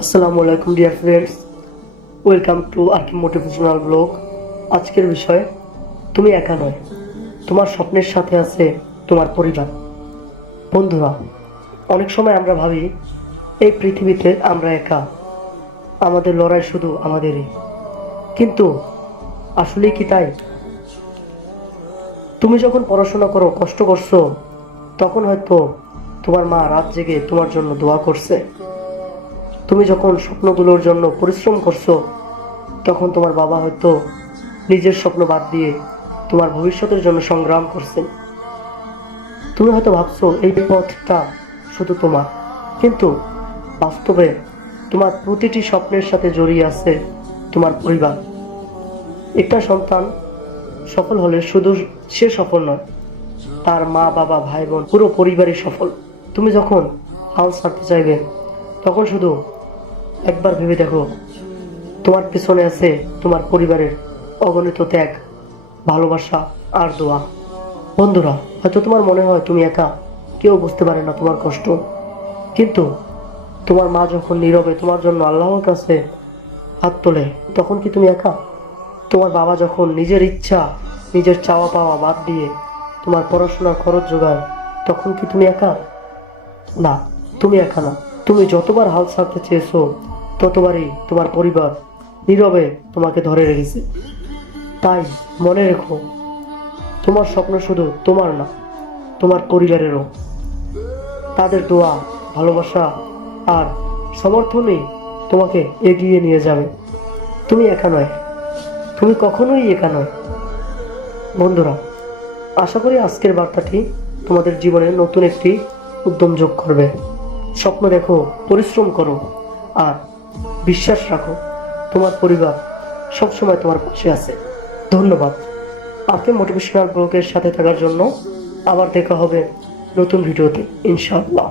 আসসালামু আলাইকুম dear friends, welcome to আরকি মোটিভেশনাল ব্লগ। আজকের বিষয়, তুমি একা নয়, তোমার স্বপ্নের সাথে আছে তোমার পরিবার। বন্ধুরা, অনেক সময় আমরা ভাবি এই পৃথিবীতে আমরা একা, আমাদের লড়াই শুধু আমাদেরই। কিন্তু আসলেই কি তাই? তুমি যখন পড়াশোনা করো, কষ্ট করছো, তখন হয়তো তোমার মা রাত জেগে তোমার জন্য দোয়া করছে। তুমি যখন স্বপ্নগুলোর জন্য পরিশ্রম করছো, তখন তোমার বাবা হয়তো নিজের স্বপ্ন বাদ দিয়ে তোমার ভবিষ্যতের জন্য সংগ্রাম করছেন। তুমি হয়তো ভাবছো এই পথটা শুধু তোমার, কিন্তু বাস্তবে তোমার প্রতিটি স্বপ্নের সাথে জড়িয়ে আছে তোমার পরিবার। একটা সন্তান সফল হলে শুধু সে সফল নয়, তার মা বাবা ভাই বোন পুরো পরিবারই সফল। তুমি যখন হাল ছাড়তে চাইবে, তখন শুধু একবার ভেবে দেখো, তোমার পিছনে আছে তোমার পরিবারের অগণিত ত্যাগ, ভালোবাসা আর দোয়া। বন্ধুরা, হয়তো তোমার মনে হয় তুমি একা, কেউ বুঝতে পারে না তোমার কষ্ট। কিন্তু তোমার মা যখন নীরবে তোমার জন্য আল্লাহর কাছে হাত তোলে, তখন কি তুমি একা? তোমার বাবা যখন নিজের ইচ্ছা, নিজের চাওয়া পাওয়া বাদ দিয়ে তোমার পড়াশোনার খরচ জোগায়, তখন কি তুমি একা? না, তুমি একা না। তুমি যতবার হাল ছাড়তে চেয়েছো, ততবারই তোমার পরিবার নীরবে তোমাকে ধরে রেখেছে। তাই মনে রেখো, তোমার স্বপ্ন শুধু তোমার না, তোমার পরিবারেরও। তাদের দোয়া, ভালোবাসা আর সমর্থনই তোমাকে এগিয়ে নিয়ে যাবে। তুমি একা নয়, তুমি কখনোই একা নয়। বন্ধুরা, আশা করি আজকের বার্তাটি তোমাদের জীবনে নতুন একটি উদ্যম যোগ করবে। স্বপ্ন দেখো, পরিশ্রম করো আর বিশ্বাস রাখো, তোমার পরিবার সবসময় তোমার পাশে আছে। ধন্যবাদ আপনি মোটিভেশনাল ব্লগের সাথে থাকার জন্য। আবার দেখা হবে নতুন ভিডিওতে, ইনশাআল্লাহ।